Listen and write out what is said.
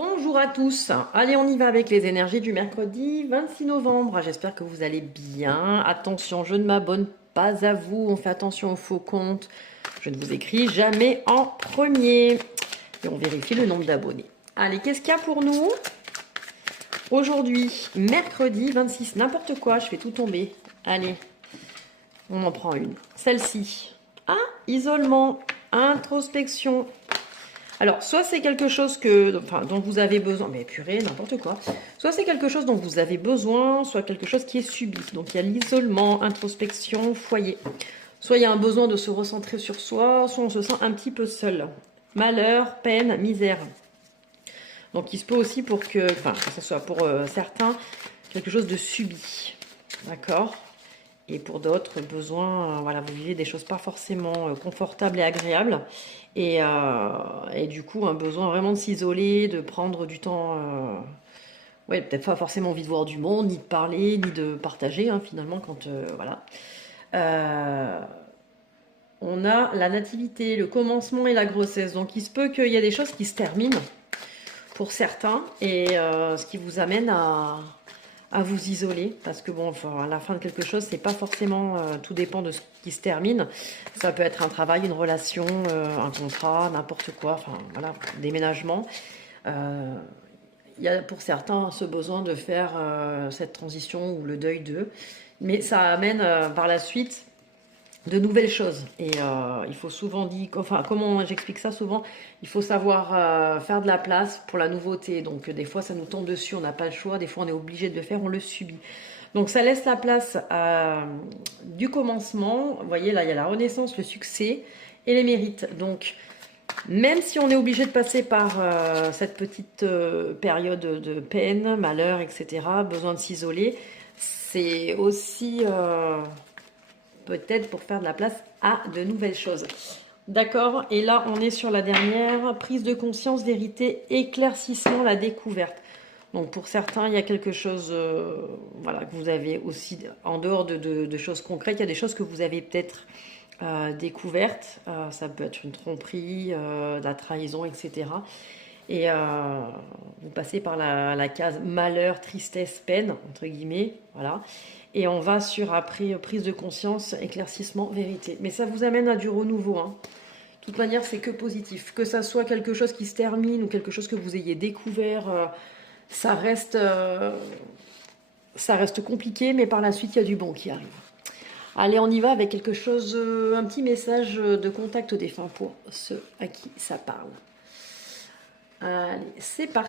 Bonjour à tous, allez on y va avec les énergies du mercredi 26 novembre, j'espère que vous allez bien. Attention, je ne m'abonne pas à vous, on fait attention aux faux comptes, je ne vous écris jamais en premier. Et on vérifie le nombre d'abonnés. Allez, qu'est-ce qu'il y a pour nous aujourd'hui, mercredi 26, n'importe quoi, je fais tout tomber. Allez, on en prend une, celle-ci. Ah, isolement, introspection. Alors, soit c'est quelque chose dont vous avez besoin, mais purée, n'importe quoi. Soit c'est quelque chose dont vous avez besoin, soit quelque chose qui est subi. Donc, il y a l'isolement, introspection, foyer. Soit il y a un besoin de se recentrer sur soi, soit on se sent un petit peu seul. Malheur, peine, misère. Donc, il se peut aussi que ce soit pour certains, quelque chose de subi. D'accord ? Et pour d'autres, besoin, voilà, vous vivez des choses pas forcément confortables et agréables. Et du coup, un besoin vraiment de s'isoler, de prendre du temps. Ouais, peut-être pas forcément envie de voir du monde, ni de parler, ni de partager, hein, finalement, quand. Voilà. Euh, on a la nativité, le commencement et la grossesse. Donc, il se peut qu'il y ait des choses qui se terminent pour certains, et ce qui vous amène à vous isoler, parce que bon, enfin, à la fin de quelque chose, c'est pas forcément, tout dépend de ce qui se termine. Ça peut être un travail, une relation, un contrat, n'importe quoi, enfin voilà, déménagement. Il y a pour certains ce besoin de faire cette transition ou le deuil d'eux, mais ça amène par la suite de nouvelles choses. Et il faut souvent dire, enfin, comment j'explique ça souvent, il faut savoir faire de la place pour la nouveauté. Donc des fois ça nous tombe dessus, on n'a pas le choix, des fois on est obligé de le faire, on le subit. Donc ça laisse la place du commencement. Vous voyez là, il y a la renaissance, le succès et les mérites. Donc même si on est obligé de passer par cette petite période de peine, malheur, etc., besoin de s'isoler, c'est aussi peut-être pour faire de la place à de nouvelles choses. D'accord. Et là, on est sur la dernière, prise de conscience, vérité, éclaircissement, la découverte. Donc pour certains, il y a quelque chose voilà, que vous avez aussi, en dehors de choses concrètes, il y a des choses que vous avez peut-être découvertes. Ça peut être une tromperie, de la trahison, etc. Et vous passez par la case malheur, tristesse, peine, entre guillemets. Voilà. Et on va sur après prise de conscience, éclaircissement, vérité. Mais ça vous amène à du renouveau. Hein. De toute manière, c'est que positif. Que ça soit quelque chose qui se termine ou quelque chose que vous ayez découvert, ça reste compliqué, mais par la suite, il y a du bon qui arrive. Allez, on y va avec quelque chose, un petit message de contact aux défunts pour ceux à qui ça parle. Allez, c'est parti.